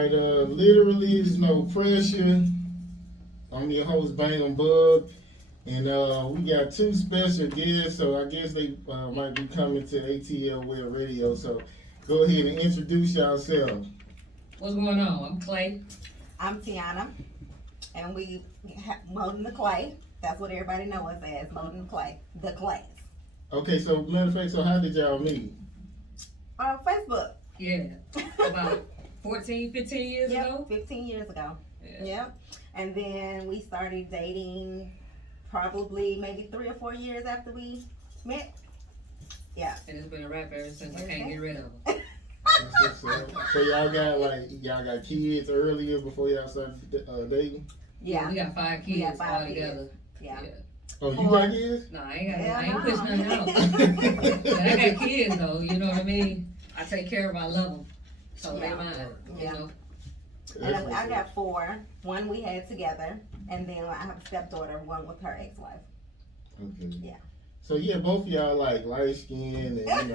Alright, literally there's no pressure. I'm your host, Bangem Bugg, and we got two special guests, so I guess they might be coming to ATL Web Radio, so go ahead and introduce yourself. What's going on? I'm Clay. I'm Tiana, and we molding the clay. That's what everybody knows us as, molding the clay. The class. Okay, so matter of fact, so how did y'all meet? Facebook. Yeah. About 14, 15 years Yep, ago. 15 years ago. Yeah. Yep. And then we started dating probably maybe 3 or 4 years after we met. Yeah. And it's been a wrap ever since. I can't get rid of them. So y'all got kids earlier before y'all started dating? Yeah. We got 5 We got kids 5 all kids. together. Yeah. Oh, you 4. got kids? No, I ain't got. Hell I ain't no. pushing nothing out. But I got kids though. You know what I mean? I take care of them. I love them. So they Yeah. mine. Yeah. You know. And I got 4. One we had together, and then I have a stepdaughter, one with her ex-wife. Okay. Yeah. So yeah, both of y'all like light skinned and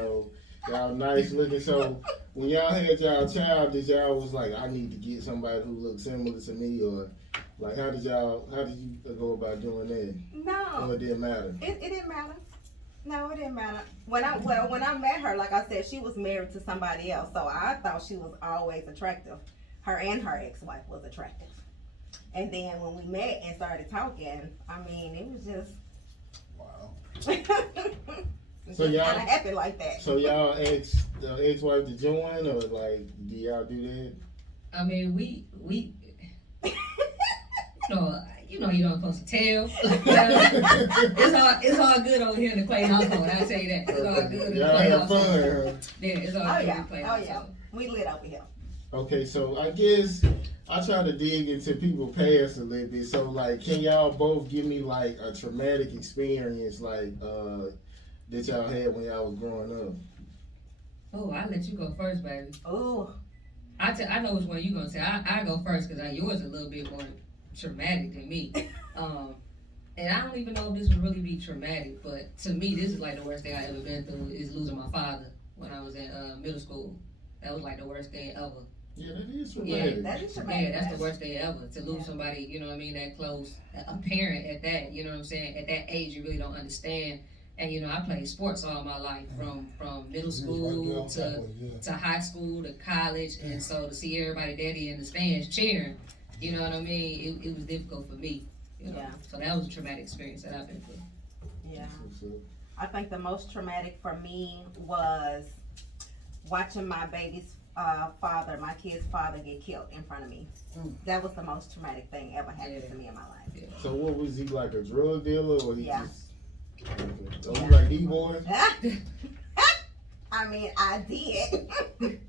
y'all nice looking. So when y'all had y'all child, did y'all was like, I need to get somebody who looks similar to me, or like how did you go about doing that? No. Or it didn't matter? It didn't matter. No, it didn't matter. When I met her, like I said, she was married to somebody else, so I thought she was always attractive. Her and her ex-wife was attractive. And then when we met and started talking, I mean, it was just Wow. So kind y'all of happy like that. So y'all asked the ex-wife to join, or like, do y'all do that? I mean, we. You know, you don't supposed to tell. It's all good over here in the Clay household. I tell you that. It's all good in the Y'all Clay have household. fun, huh? Yeah, it's all Oh good in yeah, the Clay oh household. yeah. We lit over here. Okay, so I guess I try to dig into people's past a little bit. So like, can y'all both give me like a traumatic experience like that y'all had when y'all was growing up? Oh, I'll let you go first, baby. Ooh. I know which one you gonna say. I go first because yours a little bit more traumatic than me. And I don't even know if this would really be traumatic, but to me, this is like the worst thing I ever been through is losing my father when I was in middle school. That was like the worst thing ever. Yeah, that is Yeah, traumatic. That is traumatic. Yeah, that's the worst thing ever. To lose somebody, you know what I mean, that close, a parent at that, you know what I'm saying? At that age, you really don't understand. And you know, I played sports all my life, from middle school to high school to college, and so to see everybody, daddy and the stands cheering, you know what I mean? It was difficult for me. You know? Yeah. So that was a traumatic experience that I've been through. Yeah. I think the most traumatic for me was watching my baby's father, my kid's father, get killed in front of me. That was the most traumatic thing ever happened to me in my life. Yeah. So what was he, like a drug dealer, or he Yeah. just? Okay. So he like D-boy? I mean, I did.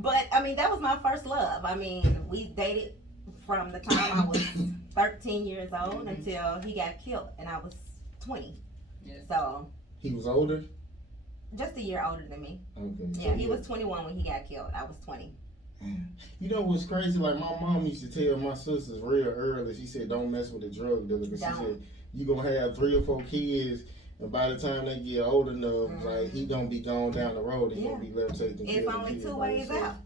But, I mean, that was my first love. I mean, we dated from the time I was 13 years old until he got killed, and I was 20. Yeah. So, He was older? just a year older than me. Okay. Yeah, he was 21 when he got killed. I was 20. You know what's crazy? Like, my mom used to tell my sisters real early, she said, don't mess with a drug dealer. Because she said, you going to have 3 or 4 kids, and by the time they get old enough, like, he going to be gone down the road. He going to be left taking care of It's the only kids 2 by ways himself. out.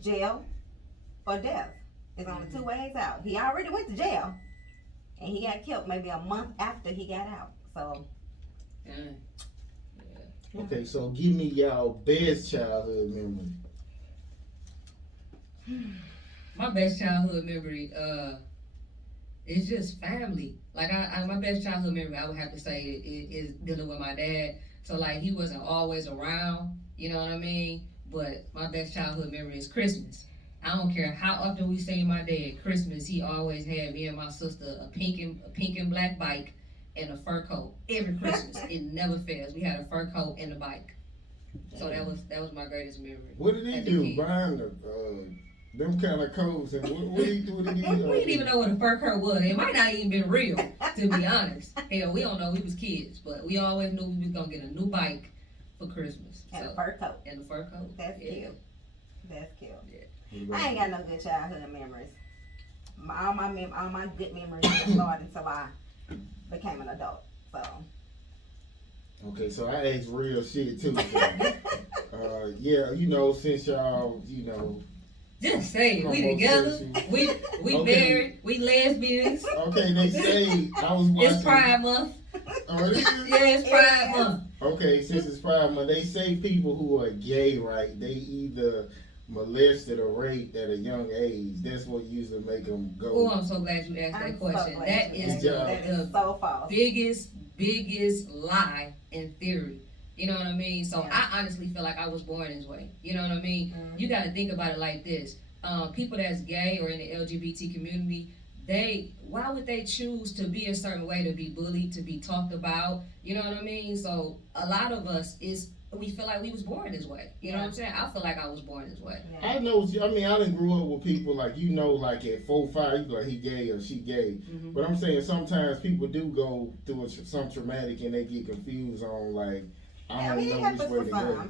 Jail or death. It's only 2 ways out. He already went to jail, and he got killed maybe a month after he got out. So, Yeah. Okay, so give me y'all best childhood memory. My best childhood memory, is just family. Like my best childhood memory, I would have to say is dealing with my dad. So like he wasn't always around, you know what I mean? But my best childhood memory is Christmas. I don't care how often we say my dad, Christmas, he always had me and my sister a pink and black bike and a fur coat every Christmas. It never fails. We had a fur coat and a bike. So that was my greatest memory. What did he as a do kid. behind them kind of coats? And what did he do? We didn't even know what a fur coat was. It might not even been real, to be honest. Hell, we don't know. We was kids, but we always knew we was gonna get a new bike for Christmas. and a fur coat. And a fur coat. That's cute. That's cute. Yeah. I ain't got no good childhood memories. All my good memories didn't start until I became an adult. So Okay, so I asked real shit too. So. Yeah, you know, since y'all, you know. Just say it. We together. We Okay. married. We lesbians. Okay, they say I was watching. It's Pride Month. Oh, it is? Yeah, it's Pride Month. Okay, since it's Pride Month, they say people who are gay, right? They either molested or raped at a young age. That's what usually make them go. Oh, I'm so glad you asked that question. So That is the so false. biggest lie in theory. You know what I mean? So Yeah. I honestly feel like I was born this way. You know what I mean? Mm-hmm. You got to think about it like this. People that's gay or in the LGBT community, why would they choose to be a certain way, to be bullied, to be talked about? You know what I mean? So a lot of us we feel like we was born this way. You know what I'm saying? I feel like I was born this way. Yeah. I know. I mean, I done grew up with people like, you know, like at 4, 5, you be like, he gay or she gay. Mm-hmm. But I'm saying sometimes people do go through some traumatic and they get confused on like, I don't know which way to go.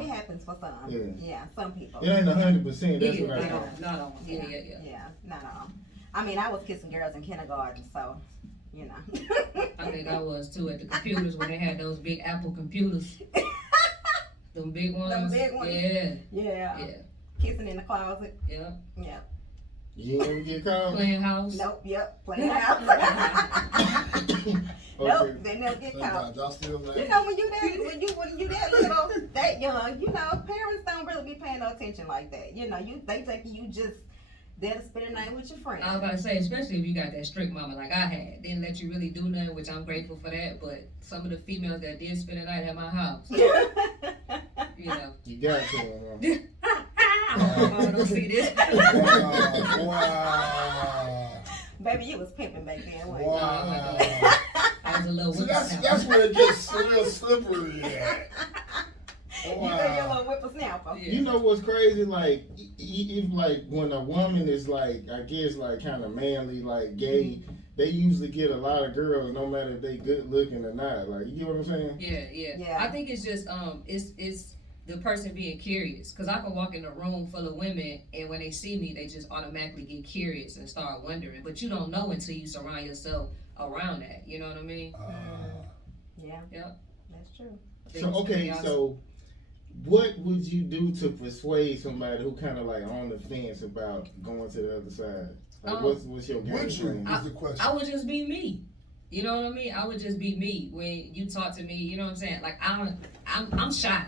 It happens for some. Yeah, some people. It ain't 100%. That's what I not know. all. Not all. Yeah. Yeah, not all. I mean, I was kissing girls in kindergarten, so you know. I think I was too at the computers when they had those big Apple computers. Them big ones. Them big ones. Yeah. Yeah. Yeah. Kissing in the closet. Yeah. Yeah. You ain't ever get caught? Playing house. Nope. Yep. Playing house. Nope. They never get caught. Y'all still there? You know when you that little, that young, you know, parents don't really be paying no attention like that. You know, they think you just there to spend the night with your friends. I was about to say, especially if you got that strict mama like I had, didn't let you really do nothing, which I'm grateful for that. But some of the females that did spend the night at my house, you know. You got to. Oh, don't see this. Wow. Baby, you was pimping back then. Wasn't Wow. I was a little See, whippersnapper. that's where it gets real slippery at. you? You know you're a little whippersnapper. Yeah. You know what's crazy? Like, if like when a woman is like, I guess like kind of manly, like gay, they usually get a lot of girls, no matter if they good looking or not. Like, you know what I'm saying? Yeah. I think it's just it's the person being curious, because I can walk in a room full of women and when they see me, they just automatically get curious and start wondering. But you don't know until you surround yourself around that. You know what I mean? Yeah. Yep. That's true. So okay, so what would you do to persuade somebody who kind of like on the fence about going to the other side? Like, what's your game Would you? plan? Is the question. I would just be me. You know what I mean? I would just be me when you talk to me. You know what I'm saying? Like I'm shy,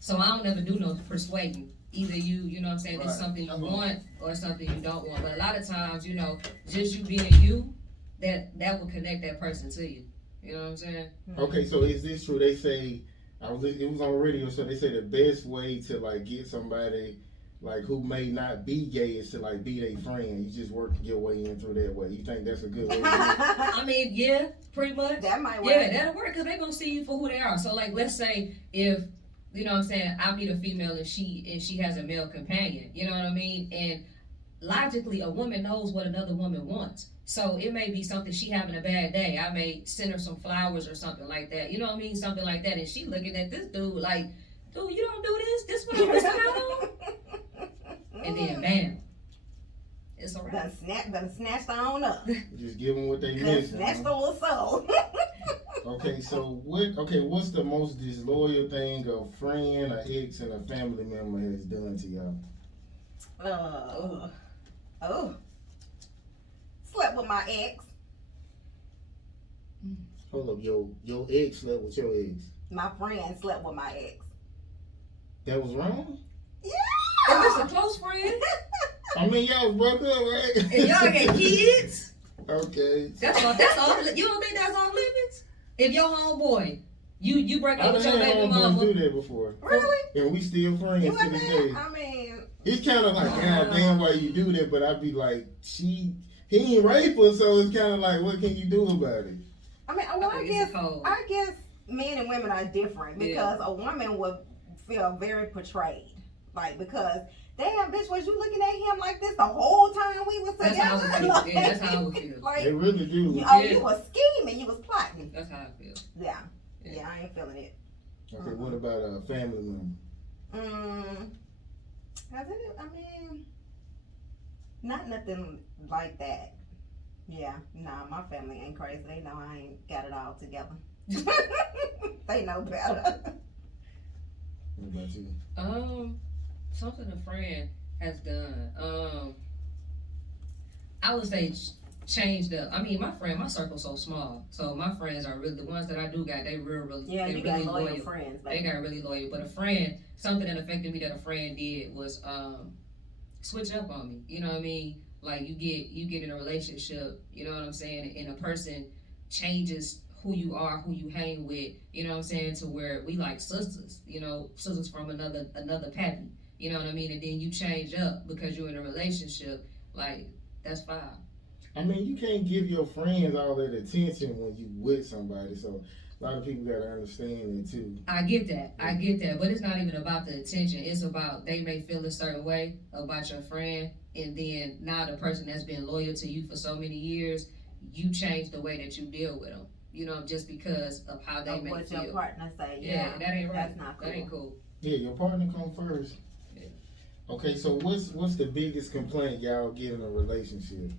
so I don't ever do no persuading. Either you know what I'm saying, it's something you want or something you don't want. But a lot of times, you know, just you being you, that will connect that person to you. You know what I'm saying? Okay, so is this true? They say it was on the radio, so they say the best way to like get somebody like who may not be gay is to like be their friend. You just work your way in through that way. You think that's a good way to do it? I mean, yeah, pretty much. That might work. Yeah, that'll work because they're gonna see you for who they are. So like, let's say if you know what I'm saying, I meet a female and she has a male companion. You know what I mean? And logically, a woman knows what another woman wants. So it may be something she having a bad day. I may send her some flowers or something like that. You know what I mean? Something like that. And she looking at this dude like, dude, you don't do this. This what I'm missing out on. And then bam, it's alright. Done snatched her on up. Just give them what they Done miss. snatched the little soul. Okay, so what's the most disloyal thing a friend, an ex, and a family member has done to y'all? Slept with my ex. Hold up, your ex slept with your ex. My friend slept with my ex. That was wrong? If it's a close friend, I mean, y'all broke up, right? and y'all got kids, Okay. that's all. You don't think that's off limits? If your homeboy, you break I up with done your had baby homeboys mama. do that before. Really? And we still friends You to and this that? day. I mean, It's kind of like, God damn, why you do that? But I'd be like, he ain't rape her, so it's kind of like, what can you do about it? well, I think it's a code. I guess men and women are different because a woman would feel very portrayed, like because damn bitch, was you looking at him like this the whole time we was That's how I would together? feel. Yeah, that's how I would feel. Like, They really do. you was scheming, you was plotting. That's how I feel. Yeah, Yeah. I ain't feeling it. Okay, what about a family member? I mean, not nothing like that. Yeah, nah, my family ain't crazy. They know I ain't got it all together. They know better. What about you? Something a friend has done. I would say changed up. I mean, my circle's so small, so my friends are really the ones that I do got. They really, Yeah, they you really got loyal friends, They baby. got really loyal. But a friend, something that affected me that a friend did was switch up on me. You know what I mean? Like you get in a relationship. You know what I'm saying? And a person changes who you are, who you hang with. You know what I'm saying? To where we like sisters. You know, sisters from another pappy. You know what I mean? And then you change up because you're in a relationship. Like that's foul. I mean, you can't give your friends all that attention when you with somebody. So a lot of people gotta understand it too. I get that, but it's not even about the attention. It's about they may feel a certain way about your friend, and then now the person that's been loyal to you for so many years, you change the way that you deal with them. You know, just because of how they Of may what feel. your partner say, Yeah, that ain't right. That's not cool. That ain't cool. Yeah, your partner come first. Yeah. Okay, so what's the biggest complaint y'all get in a relationship?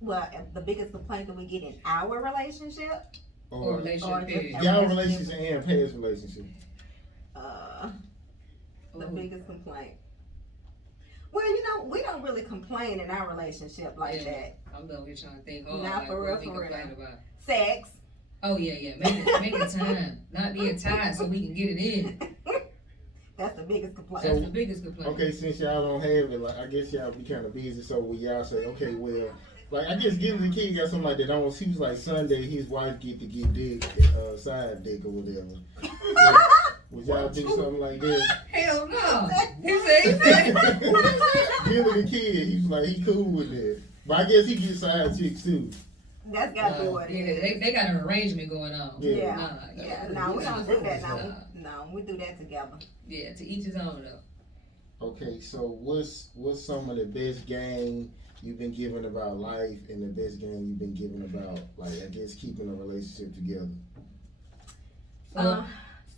Well, the biggest complaint that we get in our relationship, Or Or relationship or just period. a y'all relationship. relationship and past relationship? The Ooh. biggest complaint. Well, you know, we don't really complain in our relationship like Yeah. that. I'm over here trying to think hard. Not like, for what real, we for complain real. about. Sex. Oh yeah. Make it time. Not being tired so we can get it in. That's the biggest complaint. That's the biggest complaint. Okay, since y'all don't have it, like I guess y'all be kind of busy. So when y'all say, okay, well, like I guess giving the kid got something like that. Almost, he was like Sunday, his wife get to get dick, side dick or whatever. Would y'all do something like that? Hell no. He said. Giving the kid, he's like he cool with that. But I guess he gets side chicks too. That's gotta be what it Yeah, is. they got an arrangement going on. Yeah. No, we don't do that. No, we do that together. Yeah, to each his own though. Okay, so what's some of the best game you've been given about life and the best game you've been given about, like, I guess keeping a relationship together? As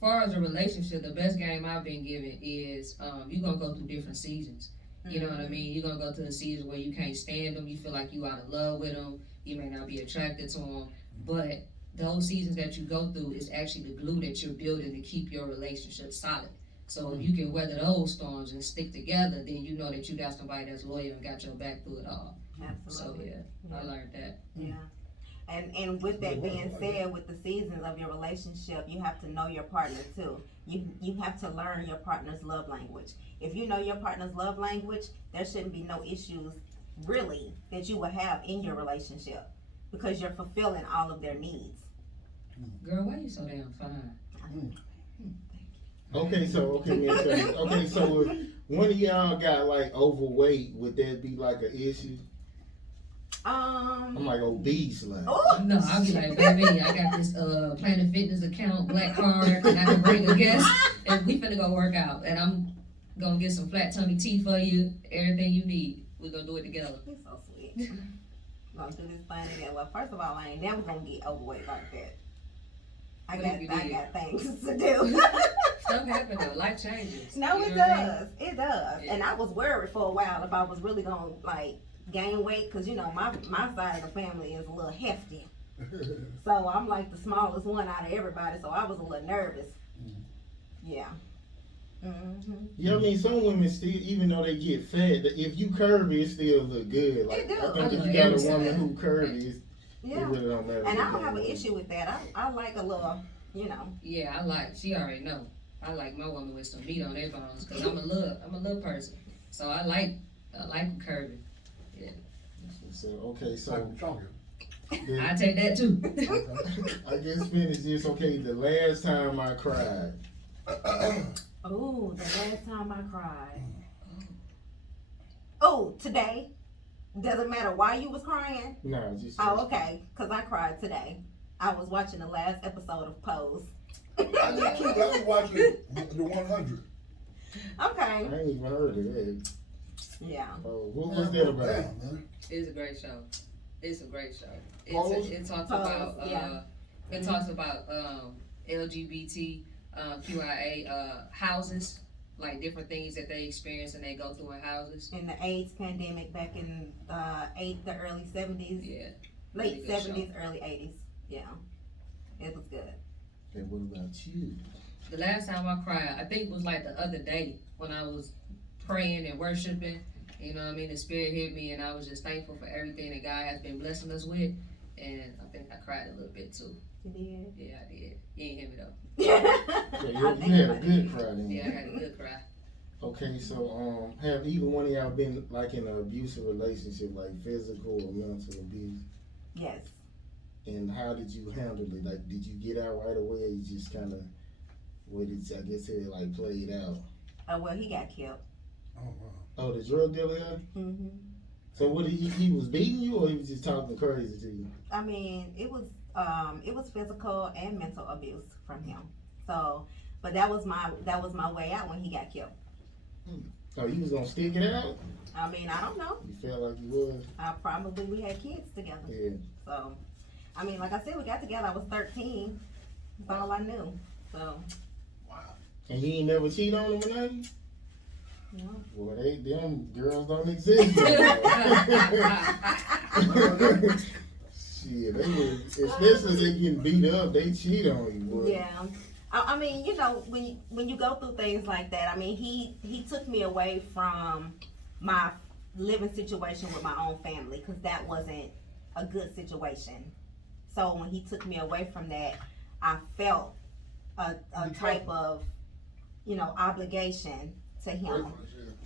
far as a relationship, the best game I've been given is you're gonna go through different seasons. You know what I mean? You're gonna go through the season where you can't stand them, you feel like you out of love with them, you may not be attracted to them, but those seasons that you go through is actually the glue that you're building to keep your relationship solid. So if you can weather those storms and stick together, then you know that you got somebody that's loyal and got your back through it all. Absolutely. So I learned that. Yeah. And with that being said, with the seasons of your relationship, you have to know your partner too. You have to learn your partner's love language. If you know your partner's love language, there shouldn't be no issues really that you will have in your relationship because you're fulfilling all of their needs. Girl, why you so damn fine? Okay, so so if one of y'all got like overweight, would that be like an issue? I'm like obese, like. Oh No, I'll be like, baby, I got this Planet Fitness account, black card, and I can bring a guest, and we finna go work out, and I'm gonna get some flat tummy tea for you, everything you need. We're gonna do it together. He's so sweet. Gonna do this thing again. Well, first of all, I ain't never gonna get overweight like that. I got things to do. Stuff happen though, life changes. No, You it know what I mean? does. It does. Yeah. And I was worried for a while if I was really gonna like gain weight, cause you know my side of the family is a little hefty. So I'm like the smallest one out of everybody. So I was a little nervous. Yeah. Yeah, I mean, some women still, even though they get fat, if you curvy, it still look good. Like, It do. I think if you got a woman who curvy, it Yeah. really don't matter. And I don't have an issue with that. I like a little, you know. Yeah, she already know. I like my woman with some meat on their bones, cause I'm a little person. So I like curvy. Yeah. So, okay, so I take that too. I guess finish this. Okay, the last time I cried. Oh, the last time I cried. Oh, today. Doesn't matter why you was crying. No, just. Oh, okay. Cause I cried today. I was watching the last episode of Pose. I was watching the 100. Okay. I ain't even heard of that. Yeah. Oh, what was that about? Damn, man. It's a great show. It's a great show. Pose? It talks Pose, about yeah. it talks about LGBT QIA houses, like different things that they experience and they go through in houses. In the AIDS pandemic back in the early 70s, Yeah. late Really good 70s, early 80s. Yeah. It was good. Okay, what about you? The last time I cried, I think it was like the other day when I was praying and worshiping. You know what I mean? The spirit hit me, and I was just thankful for everything that God has been blessing us with. And I think I cried a little bit too. You did? Yeah, I did. You ain't hear me though. So you had a good cry then. Yeah, I had a good cry. Okay, so have either one of y'all been like in an abusive relationship, like physical or mental abuse? Yes. And how did you handle it? Like, did you get out right away, or you just kind of waited? I guess it like played out. Oh well, he got killed. Oh, wow. Oh, the drug dealer. Mm-hmm. So what? He was beating you, or he was just talking crazy to you? I mean, it was physical and mental abuse from him. So, but that was my way out when he got killed. Oh, you was gonna stick it out? I mean, I don't know. You felt like you was? We had kids together. Yeah. So, I mean, like I said, we got together. I was 13. That's all I knew. So, Wow. And you ain't never cheat on him or nothing? you know. Well, them girls don't exist. Shit, they would, especially if they getting beat up, they cheat on you, boy. Yeah. I mean, you know, when you go through things like that, I mean, he took me away from my living situation with my own family because that wasn't a good situation. So when he took me away from that, I felt a type of, you know, obligation to him.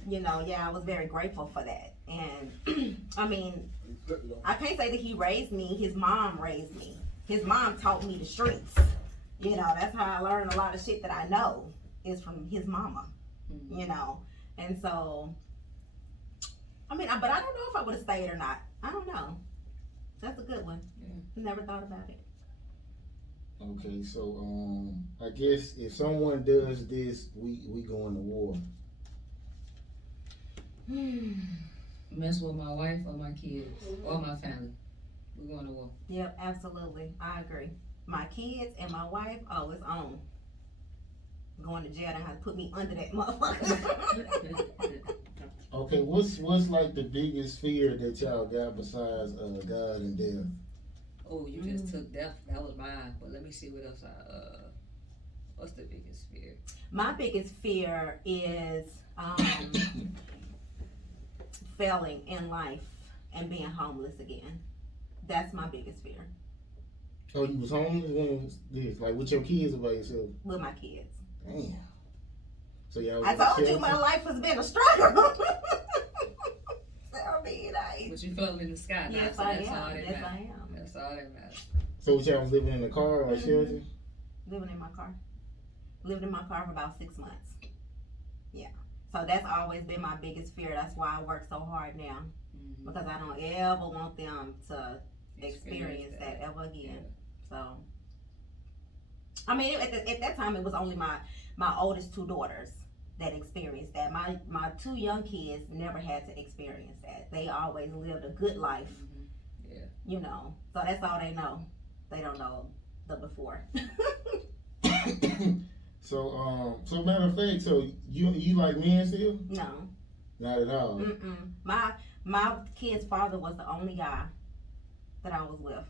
You know, yeah, I was very grateful for that. And I mean, I can't say that he raised me. His mom raised me. His mom taught me the streets. You know, that's how I learned a lot of shit that I know is from his mama. Mm-hmm. You know, and so, I mean, but I don't know if I would have stayed or not. I don't know. That's a good one. Yeah. Never thought about it. Okay, so I guess if someone does this, we going to war. Mess with my wife or my kids or my family. We're going to war. Yep, absolutely. I agree. My kids and my wife, oh, it's on. Going to jail and have to put me under that motherfucker. Okay, what's like the biggest fear that y'all got besides God and death? Oh, you just took death. That was mine. But let me see what else what's the biggest fear? My biggest fear is failing in life and being homeless again. That's my biggest fear. Oh, you was homeless when was this? Like with your kids or by yourself? With my kids. Damn. So y'all. I told you my life has been a struggle. I mean, But you fell in the sky now, yes, so I that's all am. that Yes, matters. I am. That's all that matters. So y'all was living in a car or shelter? Living in my car. Lived in my car for about 6 months. Yeah. So that's always been my biggest fear. That's why I work so hard now. Mm-hmm. Because I don't ever want them to experience that ever again. So, I mean, at that time, it was only my oldest two daughters that experienced that. My two young kids never had to experience that. They always lived a good life. Mm-hmm. Yeah. You know, so that's all they know. They don't know the before. So matter of fact, so you like men still? No. Not at all. My kid's father was the only guy that I was with.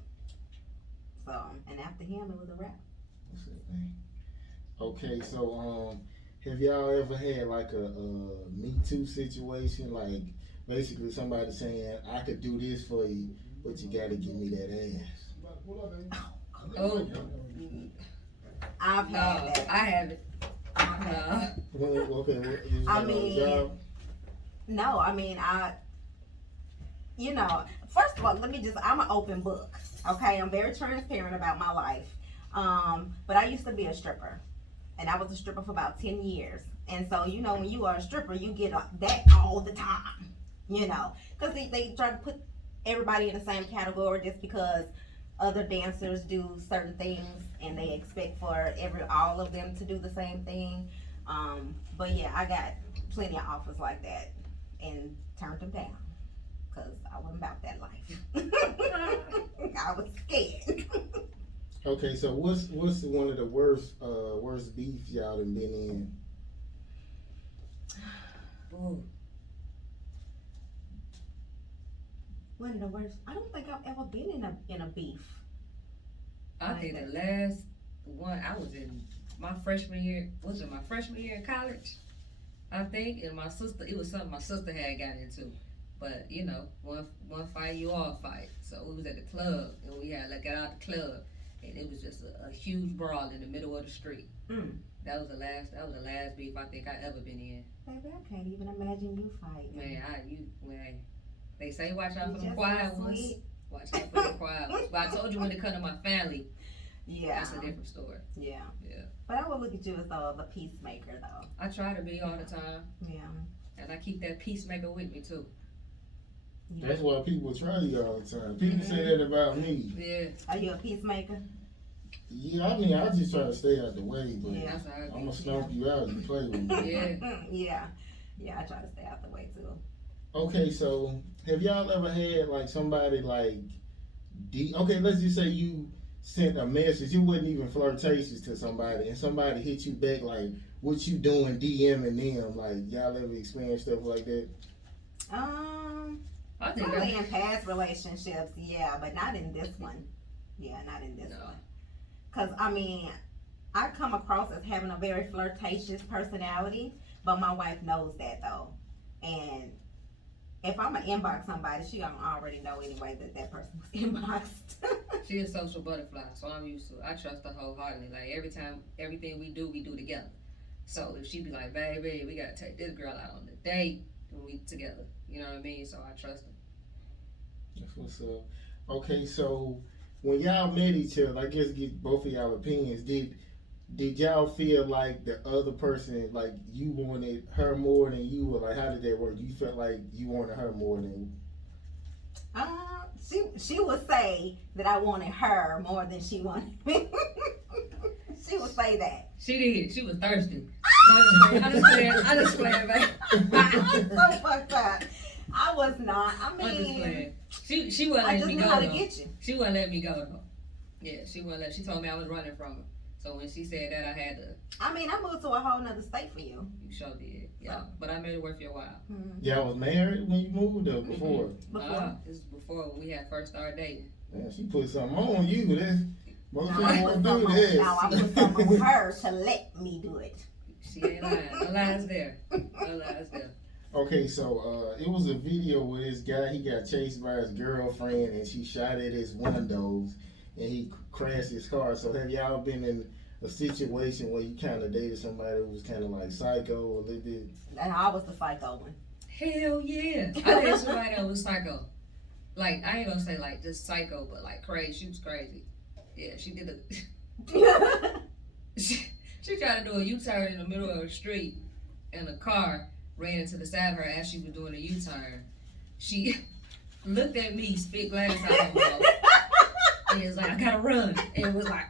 So, and after him, it was a wrap. What's that name? Okay, so have y'all ever had like a Me Too situation? Like basically somebody saying, I could do this for you, but you gotta give me that ass. Oh. I've had that. I haven't. Okay, I mean, no, I mean, you know, first of all, I'm an open book, okay? I'm very transparent about my life. But I used to be a stripper, and I was a stripper for about 10 years. And so, you know, when you are a stripper, you get that all the time, you know, because they try to put everybody in the same category just because other dancers do certain things and they expect for all of them to do the same thing. But yeah, I got plenty of offers like that and turned them down because I wasn't about that life. I was scared. Okay, so what's one of the worst beefs y'all done been in? Ooh. One of the worst. I don't think I've ever been in a beef. I think the last one I was in my freshman year. Was it my freshman year in college? I think, and my sister. It was something my sister had got into. But you know, one fight, you all fight. So we was at the club, and we had like got out the club, and it was just a huge brawl in the middle of the street. That was the last beef I think I ever been in. Baby, I can't even imagine you fighting. Man, they say watch out You for the just quiet so ones. sweet. Watch out for the quiet ones. But I told you when it come to my family, Yeah. that's a different story. Yeah. Yeah. But I would look at you as though the peacemaker, though. I try to be all the time, Yeah. and I keep that peacemaker with me too. That's why people try you all the time. People say that about me. Yeah. Are you a peacemaker? Yeah, I mean, I just try to stay out the way, but Yeah. That's how I I'm be. gonna stomp you out if you play with me. Yeah. Yeah. Yeah, I try to stay out the way, too. Okay, so have y'all ever had like somebody like okay, let's just say you sent a message, it wasn't even flirtatious to somebody, and somebody hit you back like, what you doing DMing them? Like, y'all ever experienced stuff like that? I think Probably in past relationships, yeah, but not in this one. Yeah, not in this No. one. Because, I mean, I come across as having a very flirtatious personality, but my wife knows that, though. And if I'm gonna inbox somebody, she gonna already know anyway that person was inboxed. she a social butterfly, so I'm used to it. I trust her wholeheartedly. Like every time, everything we do together. So if she be like, baby, we gotta take this girl out on a date when we together. You know what I mean? So I trust her. That's what's up. Okay, so when y'all met each other, I guess get both of y'all opinions. Did y'all feel like the other person, like you wanted her more than you, or like how did that work? You felt like you wanted her more than? She would say that I wanted her more than she wanted me. She would say that. She did. She was thirsty. No, I just playing, baby. I'm so fucked up. I was not. I I'm just mean, playing. She wasn't I letting just me knew go how to though. get you. She wouldn't let me go though. Yeah, she wouldn't let. She told me I was running from her. So when she said that, I had to. I mean, I moved to a whole nother state for you. You sure did. Yeah, but I made it worth your while. Y'all was married when you moved or before? Before. This is before we had first started dating. Man, she put something on you. That's most Now people I won't put do something this. now I put something on her to let me do it. She ain't lying. No lies there. No lies there. Okay, so it was a video where this guy, he got chased by his girlfriend and she shot at his windows and he crashed his car. So have y'all been in a situation where you kind of dated somebody who was kind of like psycho a little bit? And I was the psycho one. Hell yeah. I dated somebody that was psycho. Like, I ain't gonna say like just psycho, but like crazy. She was crazy. Yeah, she did a... she tried to do a U-turn in the middle of the street and a car ran into the side of her as she was doing a U-turn. She looked at me, spit glass out of her mouth, and it was like, I gotta run. And it was like,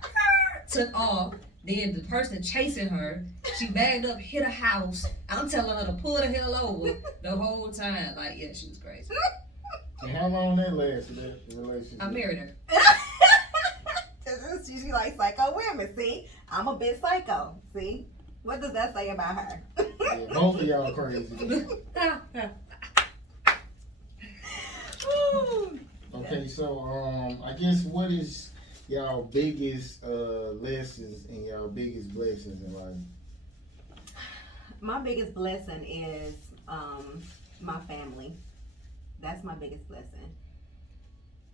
took off. Then the person chasing her, she bagged up, hit a house. I'm telling her to pull the hell over the whole time. Like, yeah, she was crazy. And how long that lasted, that relationship? I married her. She like psycho women. See, I'm a bit psycho. See, what does that say about her? Yeah, both of y'all crazy. Okay, so I guess what is y'all biggest lessons and y'all biggest blessings in life? My biggest blessing is my family. That's my biggest blessing.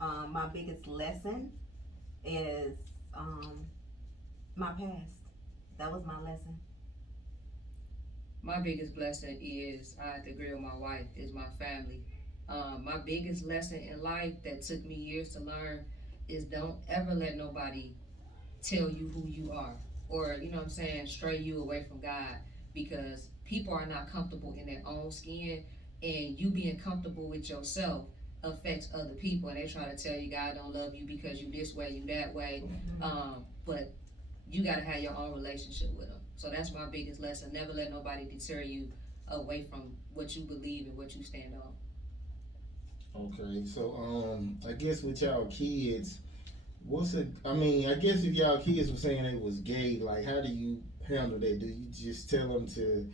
My biggest lesson is my past. That was my lesson. My biggest blessing is, I have to agree with my wife, is my family. My biggest lesson in life that took me years to learn is don't ever let nobody tell you who you are, or, you know what I'm saying, stray you away from God, because people are not comfortable in their own skin, and you being comfortable with yourself affects other people, and they try to tell you God don't love you because you this way, you that way, but you gotta have your own relationship with him. So that's my biggest lesson. Never let nobody deter you away from what you believe and what you stand on. Okay, so I guess with y'all kids, I guess if y'all kids were saying they was gay, like how do you handle that? Do you just tell them to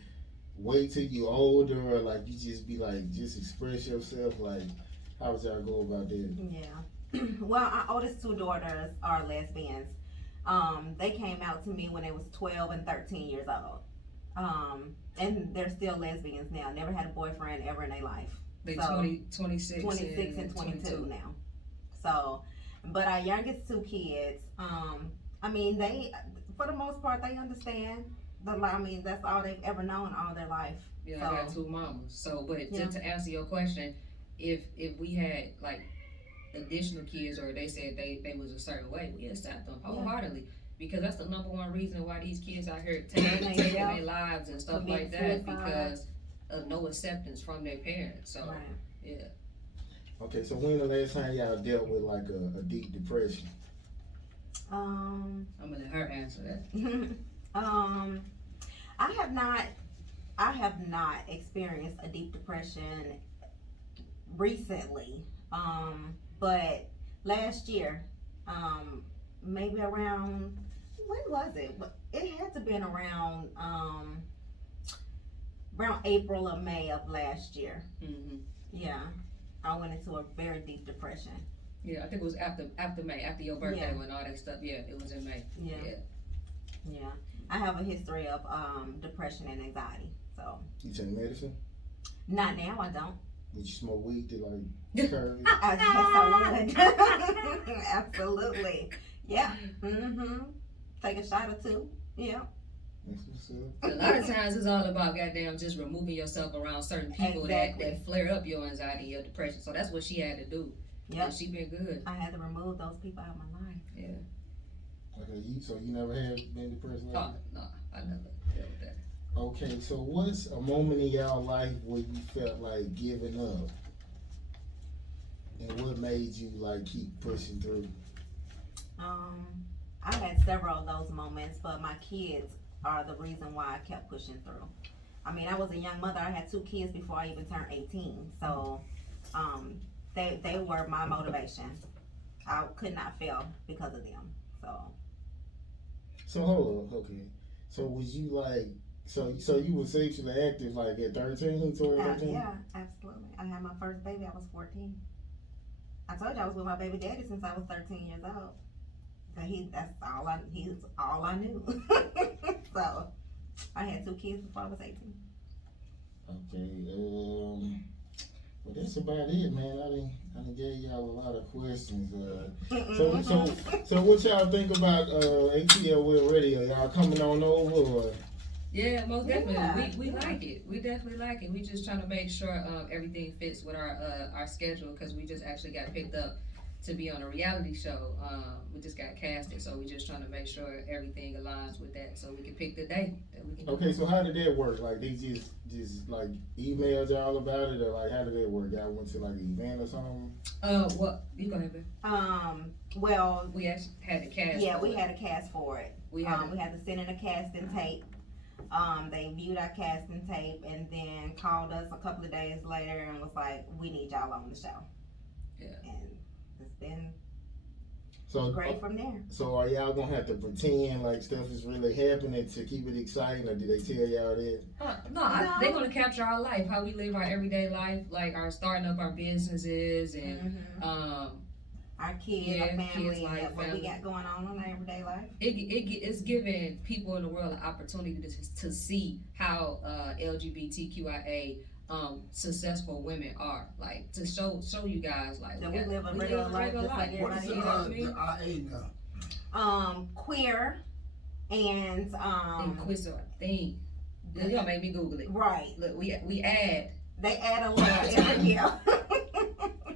wait till you older, or like you just be like, just express yourself? Like, how would y'all go about that? Yeah. Well, our oldest two daughters are lesbians. They came out to me when they was 12 and 13 years old. And they're still lesbians now. Never had a boyfriend ever in their life. They So, 26 and 22 now. So, but our youngest two kids, I mean, they, for the most part, they understand. I mean, that's all they've ever known all their life. Yeah, So, I got 2 mamas. So, but Yeah. to answer your question, if we had like additional kids, or they said they was a certain way, we accept them wholeheartedly, because that's the number one reason why these kids out here taking their lives and stuff like that, because of no acceptance from their parents. So, right. yeah. Okay, so when the last time y'all dealt with like a deep depression? I'm gonna let her answer that. I have not experienced a deep depression recently. But last year, maybe around, when was it? It had to been around April or May of last year. Mm-hmm. Yeah, I went into a very deep depression. Yeah, I think it was after May, after your birthday, Yeah. when all that stuff. Yeah, it was in May. Yeah. I have a history of depression and anxiety. So You take medicine? not now, I don't. Would you smoke weed to like curb it? Yes, I would. Absolutely. Yeah. Take a shot or two. Yeah. That's what's up. A lot of times it's all about goddamn just removing yourself around certain people Exactly. that flare up your anxiety and your depression. So that's what she had to do. Yep. And she been good. I had to remove those people out of my life. Yeah. Okay, so you never had been depressed like Oh, that? no, I never dealt with that. Okay, so what's a moment in y'all life where you felt like giving up? And what made you like keep pushing through? I had several of those moments, but my kids are the reason why I kept pushing through. I mean, I was a young mother. I had 2 kids before I even turned 18. So, they were my motivation. I could not fail because of them. So hold up, okay. So was you like, so you were sexually active like at 13, 12, 13? Yeah, absolutely. I had my first baby. I was 14. I told you I was with my baby daddy since I was 13 years old. So he's all I knew. So I had 2 kids before I was 18. Okay, well that's about it, man. I done gave y'all a lot of questions. So what y'all think about ATL Web Radio? Y'all coming on over or? Yeah, most definitely. Yeah. We like it. We definitely like it. We just trying to make sure everything fits with our schedule, because we just actually got picked up to be on a reality show. We just got casted, so we just trying to make sure everything aligns with that, so we can pick the day that we can. Okay, so how did that work? Like they just like emailed y'all about it, or like how did that work? Y'all went to like an event or something? What you go ahead, babe. Well, We actually had to cast. yeah, for we it. had a cast for it. We had We had to send in a casting tape. They viewed our casting tape and then called us a couple of days later and was like, "We need y'all on the show." Yeah. And it's been So great from there. So are y'all gonna have to pretend like stuff is really happening to keep it exciting, or did they tell y'all that? No. They're gonna capture our life, how we live our everyday life, like our starting up our businesses and Our kids, Yeah, our family, kids' life, what family. we got going on in our everyday life. it's giving people in the world an opportunity to see how LGBTQIA successful women are, like to show you guys like That we live a regular life just like life. What is everybody You know what I mean? the IA now? Queer and Inquisitor thing. You're gonna make me Google it. right. Look, we add. They add a little every year.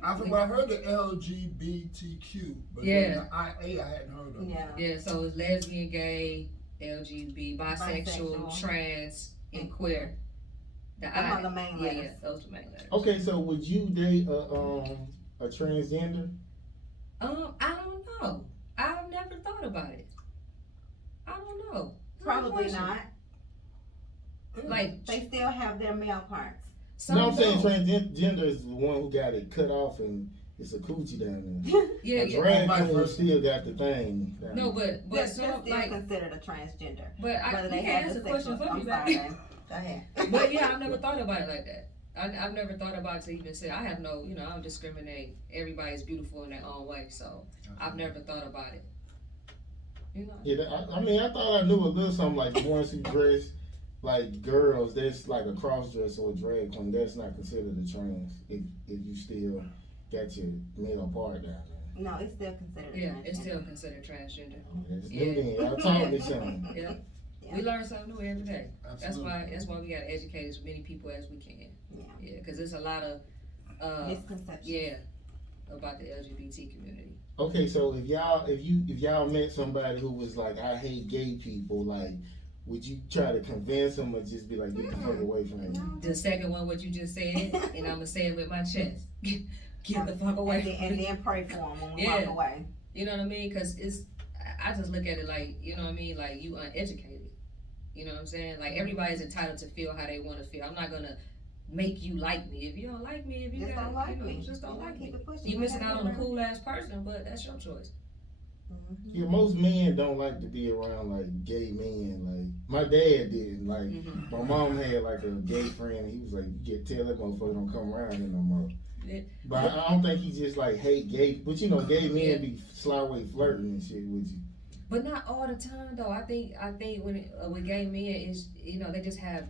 I heard the LGBTQ, but Yeah. then the IA I hadn't heard of. Yeah. Yeah, so it's lesbian, gay, LGBT, bisexual, Bisexual. trans, and queer. The Them are the main yeah, letters. those are the main letters. Okay, so would you date a transgender? I don't know. I've never thought about it. I don't know. Good Probably question. not. Like They still have their male parts. some No, I'm saying don't. transgender is the one who got it cut off and it's a coochie down there. Yeah, A yeah. drag Vice queen versa. still got the thing. down No, there. but They're some still like, considered a transgender. but I Whether you they can have ask the a question sexual. for me, I'm back. sorry. Go ahead. But yeah, I've never thought about it like that. I've never thought about it to even say I have no, I don't discriminate. Everybody's beautiful in their own way, so I've never thought about it. You know. Yeah, I mean, I thought I knew a little something like ones who dress like girls. That's like a cross dresser or a drag queen. That's not considered a trans if you still got your male part down there. No, it's still considered. Yeah, transgender. it's still considered transgender. That's Yeah. new then. Y'all taught me something. Yeah. Yeah. We learn something new every day. Absolutely. That's why we gotta educate as many people as we can. Yeah. Yeah, because there's a lot of Misconceptions. yeah about the LGBT community. Okay, so if y'all met somebody who was like, I hate gay people, like, would you try to convince them or just be like, get the fuck away from them? The second one, what you just said, and I'm gonna say it with my chest. Get the fuck away And then, from and me. then pray for them when we Yeah. walk away. You know what I mean? Because I just look at it like, you know what I mean? Like, you uneducated. You know what I'm saying? Like, everybody's entitled to feel how they want to feel. I'm not gonna make you like me. If you don't like me, if you Just got, don't like you know, me. just don't like me. Keep it pushing. You missing out on a cool ass person, but that's your choice. Yeah, most men don't like to be around like gay men. Like my dad didn't. Like Mhm. my mom had like a gay friend. And he was like, you get tell that motherfucker don't come around here no more. Yeah. But I don't think he just like hate gay. But you know, gay men be slyway flirting and shit with you. But not all the time though. I think when with gay men is, you know, they just have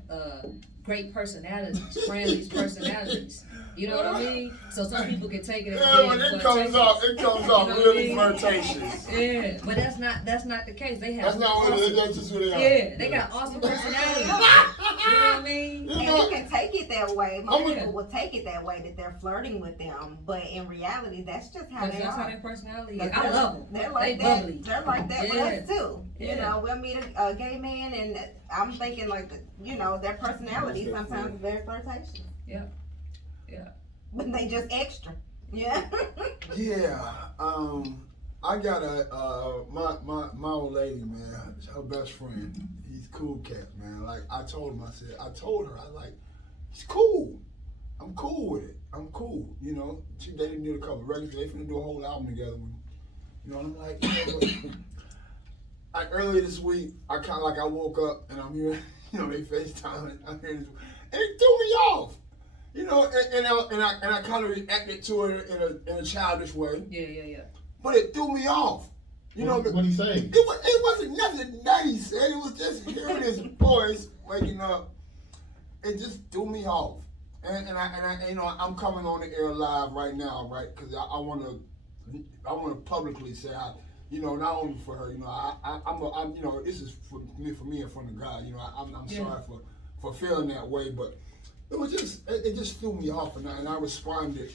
great personalities, friendly personalities. You know what I mean? So some people can take it as Yeah, being when it flirtatious. comes off You know really what I mean? flirtatious. Yeah, but that's not the case. They have That's not what it is. That's just who they are. yeah, they got awesome personalities. You know what I mean? You And know, you can take it that way. Most Yeah. people will take it that way, that they're flirting with them. But in reality, that's just how Because they that's how are. their personality is. Because I they're- love them. They're like They that. bubbly. They're like that with Yeah. us too. You Yeah. know, we'll meet a gay man, and I'm thinking like, you know, their personality That's sometimes is very flirtatious. Yeah. Yeah. But they just extra. Yeah. yeah. I got my old lady, man. Her best friend. He's a cool cat, man. Like I told her, I like, he's cool. I'm cool with it. I'm cool. You know, they didn't do a couple of records. They finna do a whole album together. You know, and I'm like, like earlier this week, I woke up and I'm hearing, you know, they FaceTime and I'm hearing this, and it threw me off. You know, and I kind of reacted to it in a childish way, Yeah. but it threw me off. You know, What he say? it wasn't nothing that he said. It was just hearing his voice waking up. It just threw me off. And I you know, I'm coming on the air live right now, right? Because I want to publicly say, you know, not only for her, you know, I'm you know, this is for me in front of God. You know, I'm sorry for feeling that way, but it just threw me off, and I responded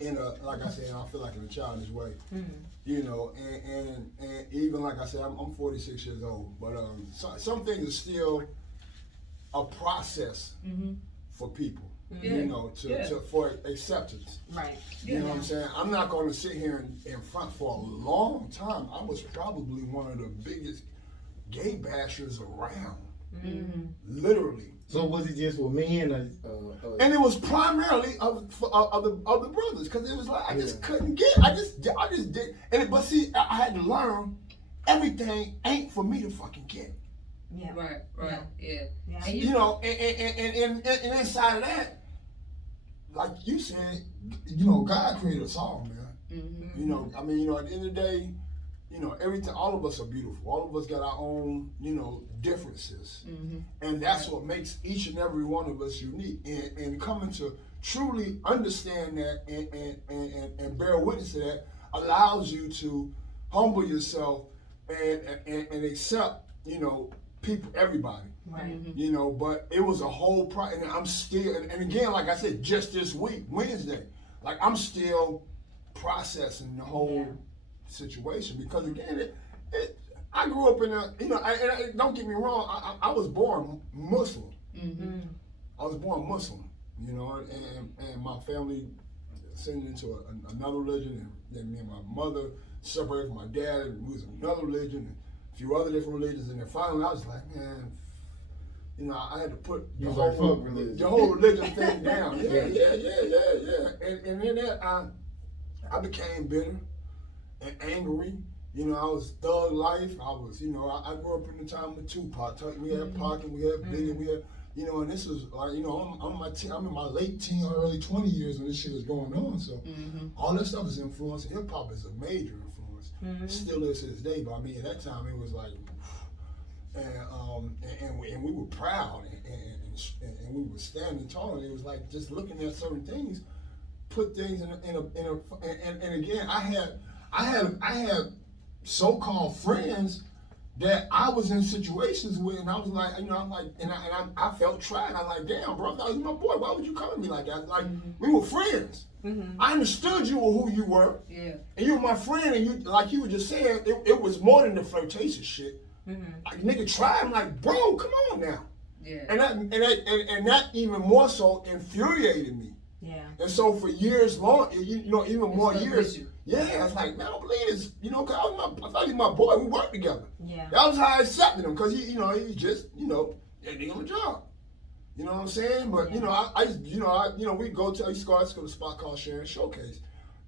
in a, like I said, I feel like in a childish way. Mm-hmm. You know, and even like I said, I'm 46 years old, but some things are still a process Mm-hmm. for people. Yeah. You know, for acceptance. Right. You know what I'm saying? I'm not going to sit here in front for a long time. I was probably one of the biggest gay bashers around, Mm-hmm. literally. So was it just with men? And it was primarily of the brothers, because it was like I just couldn't get. I just did. But see, I had to learn everything ain't for me to fucking get. Yeah. Right. Yeah. Yeah. And You know, and inside of that, like you said, you know, God created us all, man. Mm-hmm. You know, I mean, you know, at the end of the day, you know, everything, all of us are beautiful. All of us got our own, you know, differences. Mm-hmm. And that's what makes each and every one of us unique. And coming to truly understand that and bear witness to that allows you to humble yourself and accept, you know, people, everybody. Right. Mm-hmm. You know, but it was a whole and I'm still, and again, like I said, just this week, Wednesday, like I'm still processing the whole situation, because again, I grew up in a, you know, and don't get me wrong, I was born Muslim. Mm-hmm. I was born Muslim, you know, and my family sent into another religion, and then me and my mother separated from my dad, and we was in another religion, and a few other different religions, and then finally I was like, man, you know, I had to put the whole religion thing down. Yeah. And then that I became bitter and angry. You know, I was thug life. I was, you know, I grew up in the time with Tupac. We had Pac, and we had Bigg, and we had, you know, and this was like, you know, I'm in my late teen or early 20 years when this shit is going on. So all that stuff is influenced. Hip hop is a major influence. Still is to this day. But I mean, at that time it was like, and we were proud, and we were standing tall. And it was like just looking at certain things, put things in a and again, I had so-called friends that I was in situations with, and I was like, you know, I'm like, and I felt tried. I'm like, damn, bro, that was my boy. Why would you come at me like that? Like, we were friends. I understood you were who you were, Yeah. and you were my friend, and you, like you were just saying, it was more than the flirtatious shit. Like, nigga, try. I'm like, bro, come on now. Yeah. And that even more so infuriated me. Yeah. And so for years long, you know, even more stuck years, with you. yeah, it's like, man, I don't believe this, you know, cause I thought he was my boy. We worked together. Yeah. That was how I accepted him, cause he just, you know, nigga on the job. You know what I'm saying? But you know, I we go to, I used to go to a spot called Sharon Showcase,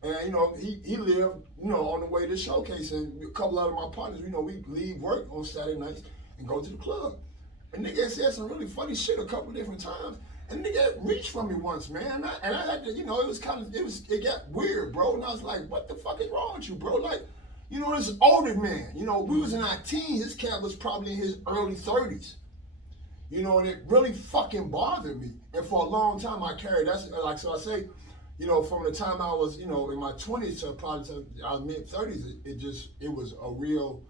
and you know, he lived, you know, on the way to Showcase, and a couple of my partners, you know, we leave work on Saturday nights and go to the club. And nigga said some really funny shit a couple different times. And nigga reached for me once, man. And I had to, you know, it got weird, bro. And I was like, what the fuck is wrong with you, bro? Like, you know, this older man, you know, we was in our teens. This cat was probably in his early 30s. You know, and it really fucking bothered me. And for a long time I carried, that's like, so I say, you know, from the time I was, you know, in my 20s to probably to I was mid-30s, it was a real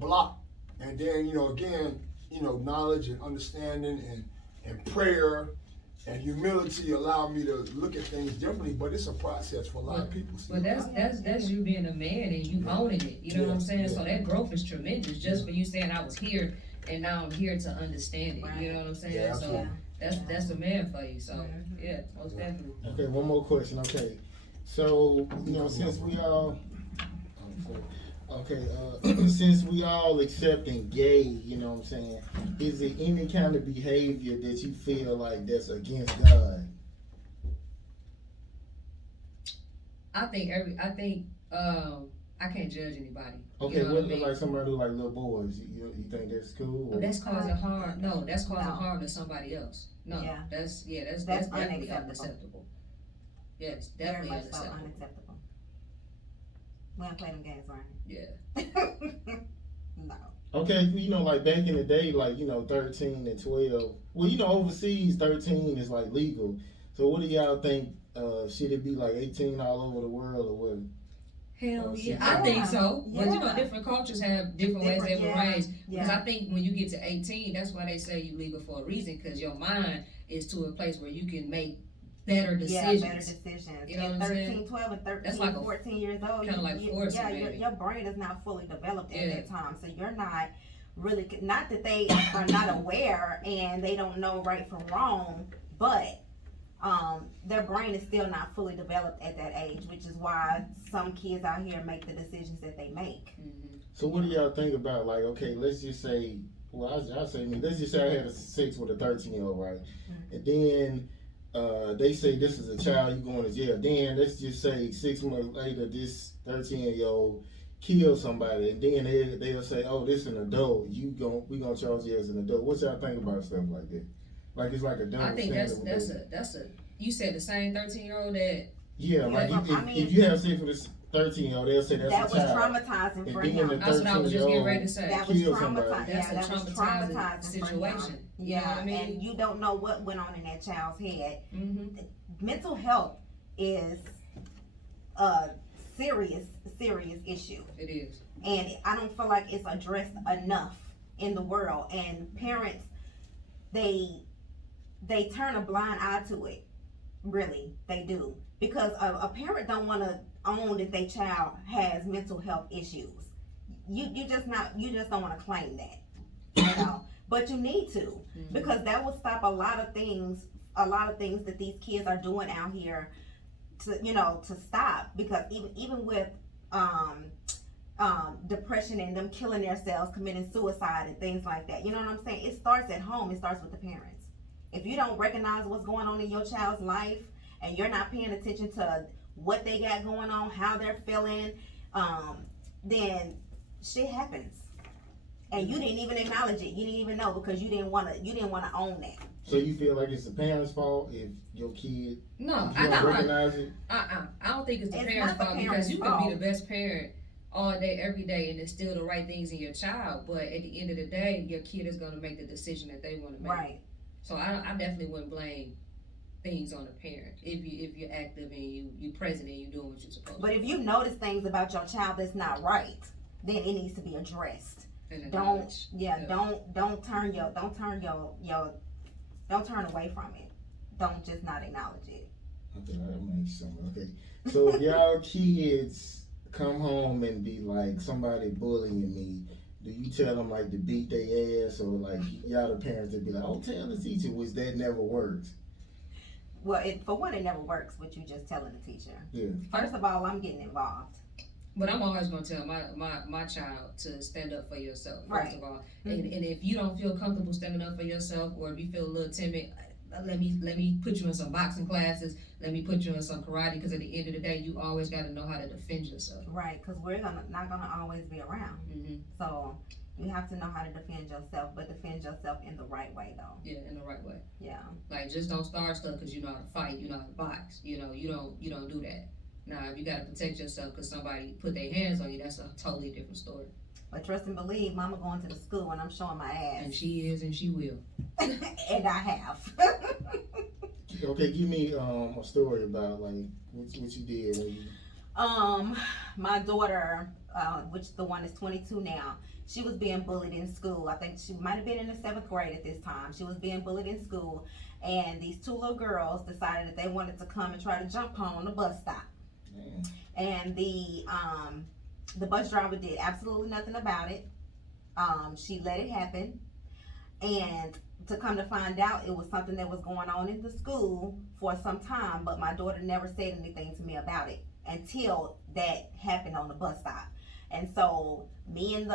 block. And then, you know, again, you know, knowledge and understanding and prayer and humility allowed me to look at things differently, but it's a process for a lot of people. But that's you being a man and you owning it. You know what I'm saying? So that growth is tremendous just for you saying I was here and now I'm here to understand it. Right. You know what I'm saying? Yeah, so that's the man for you. So yeah, most definitely. Okay, one more question. Okay, so you know, since we all, since we all accepting gay, you know what I'm saying, is there any kind of behavior that you feel like that's against God? I can't judge anybody. Okay, You know what I mean? like somebody who like little boys? You think that's cool? Or? That's causing harm. No, that's causing No. harm to somebody else. No, Yeah. that's That's definitely unacceptable. unacceptable. Yes, Very definitely much so unacceptable. unacceptable. We don't play them games, right? Yeah. No. Okay, you know, like back in the day, like, you know, 13 and 12. Well, you know, overseas, 13 is like legal. So what do y'all think? Should it be like 18 all over the world or what? Hell yeah, Yeah. I think so. But you know, Yeah. different cultures have different ways they were Yeah. raised. Because Yeah. I think when you get to 18, that's why they say you legal for a reason. Because your mind is to a place where you can make better decisions. Yeah, better decisions. You know At what I'm 13, saying? 12, and 13, That's like a- 14 years old. kinda like forcing, yeah, maybe. your brain is not fully developed at Yeah. that time. So you're not really, not that they are not aware and they don't know right from wrong, but their brain is still not fully developed at that age, which is why some kids out here make the decisions that they make. Mhm. So what do y'all think about, like, okay, let's just say, well, I'll say me, let's just say I had a sex with a 13-year-old, right? And then they say this is a child, you going to jail. Then let's just say 6 months later, this 13-year-old kills somebody, and then they'll say, oh, this is an adult, we gonna charge you as an adult. What y'all think about stuff like that? Like it's like a double I think standard. that's a. You said the same 13-year-old that. Yeah, like I mean, if you have sex with this 13-year-old, they'll say that's That a was child. traumatizing And for then him. the That's what I was just getting ready to 13-year-old say. That was kill somebody. traumatizing. That's Yeah, a that was traumatizing traumatizing situation. for him. You know what I mean? And you don't know what went on in that child's head. Mm-hmm. Mental health is a serious issue, It is. and I don't feel like it's addressed enough in the world. And parents, they turn a blind eye to it. Really, they do, because a parent don't want to own that their child has mental health issues. You just don't want to claim that, you know. But you need to, because that will stop a lot of things that these kids are doing out here to stop. Because even with depression and them killing themselves, committing suicide and things like that, you know what I'm saying? It starts at home. It starts with the parents. If you don't recognize what's going on in your child's life, and you're not paying attention to what they got going on, how they're feeling, then shit happens. And you didn't even acknowledge it. You didn't even know, because you didn't want to own that. So you feel like it's the parents' fault if your kid No, if you don't recognize it? I don't think it's the It's parents' not the fault, because parents' you can be fault. the best parent all day, every day, and instill the right things in your child. But at the end of the day, your kid is gonna make the decision that they want to make. Right. So I definitely wouldn't blame things on the parent if you're active and you present and you doing what you're supposed But to. if you notice things about your child that's not right, then it needs to be addressed. And Don't acknowledge. don't turn away from it. Don't just not acknowledge it. Okay, that makes sense. Okay, so if y'all kids come home and be like, somebody bullying me, do you tell them like to beat their ass, or like y'all the parents that be like, oh, tell the teacher, which that never works? Well, for one, it never works with you just telling the teacher. Yeah. First of all, I'm getting involved. But I'm always gonna tell my child to stand up for yourself, first Right. of all. And if you don't feel comfortable standing up for yourself, or if you feel a little timid, let me put you in some boxing classes, let me put you in some karate, because at the end of the day, you always gotta know how to defend yourself. Right, because we're not gonna always be around. Mm-hmm. So you have to know how to defend yourself, but defend yourself in the right way, though. Yeah, in the right way. Yeah. Like, just don't start stuff because you know how to fight, you know how to box. You don't do that. Now, if you gotta protect yourself because somebody put their hands on you, that's a totally different story. But trust and believe, Mama going to the school and I'm showing my And ass, she is, and she will. and I have. Okay, give me a story about like what you did when you. My daughter, which the one is 22 now, she was being bullied in school. I think she might have been in the 7th grade at this time. She was being bullied in school, and these 2 little girls decided that they wanted to come and try to jump her on the bus stop. Man. And the bus driver did absolutely nothing about it. She let it happen, and to come to find out, it was something that was going on in the school for some time, but my daughter never said anything to me about it until that happened on the bus stop. And so me and the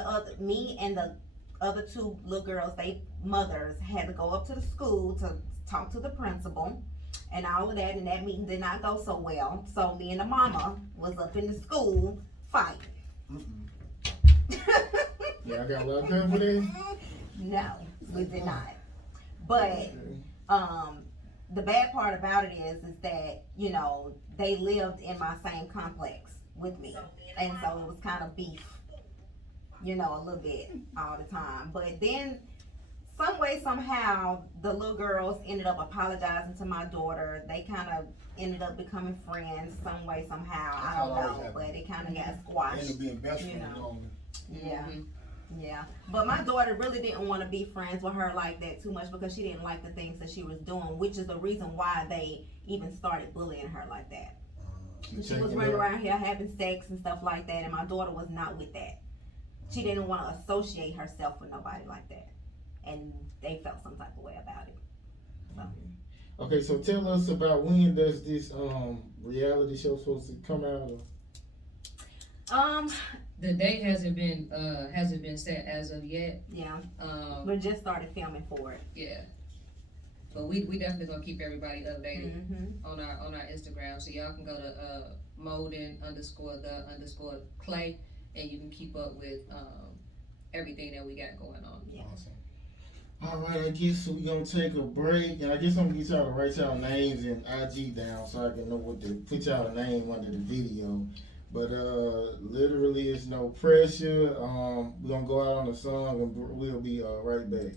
other 2 little girls, they mothers had to go up to the school to talk to the principal and all of that, and that meeting did not go so well. So me and the mama was up in the school fighting. Yeah, I got locked up for that. No, we did not. But the bad part about it is that, you know, they lived in my same complex with me, and so it was kind of beef, you know, a little bit all the time. But then some way, somehow, the little girls ended up apologizing to my daughter. They kind of ended up becoming friends some way, somehow. I don't know, but it kind of got squashed. End up being best You friends. know. Yeah. Mhm. Yeah, but my daughter really didn't want to be friends with her like that too much because she didn't like the things that she was doing, which is the reason why they even started bullying her like that. She was running around here having sex and stuff like that, and my daughter was not with that. She didn't want to associate herself with nobody like that, and they felt some type of way about it. So. Okay, so tell us about when does this reality show supposed to come out? The date hasn't been set as of yet. Yeah, We we just started filming for it. Yeah. But we definitely gonna keep everybody updated Mm-hmm. on our Instagram, so y'all can go to molding_the_clay, and you can keep up with everything that we got going on. Yeah. Awesome. All right, I guess we're gonna take a break, and I guess I'm gonna get y'all to write y'all names and IG down so I can know what to put y'all name under the video. But literally, it's no pressure. We're gonna go out on a song, and we'll be right back.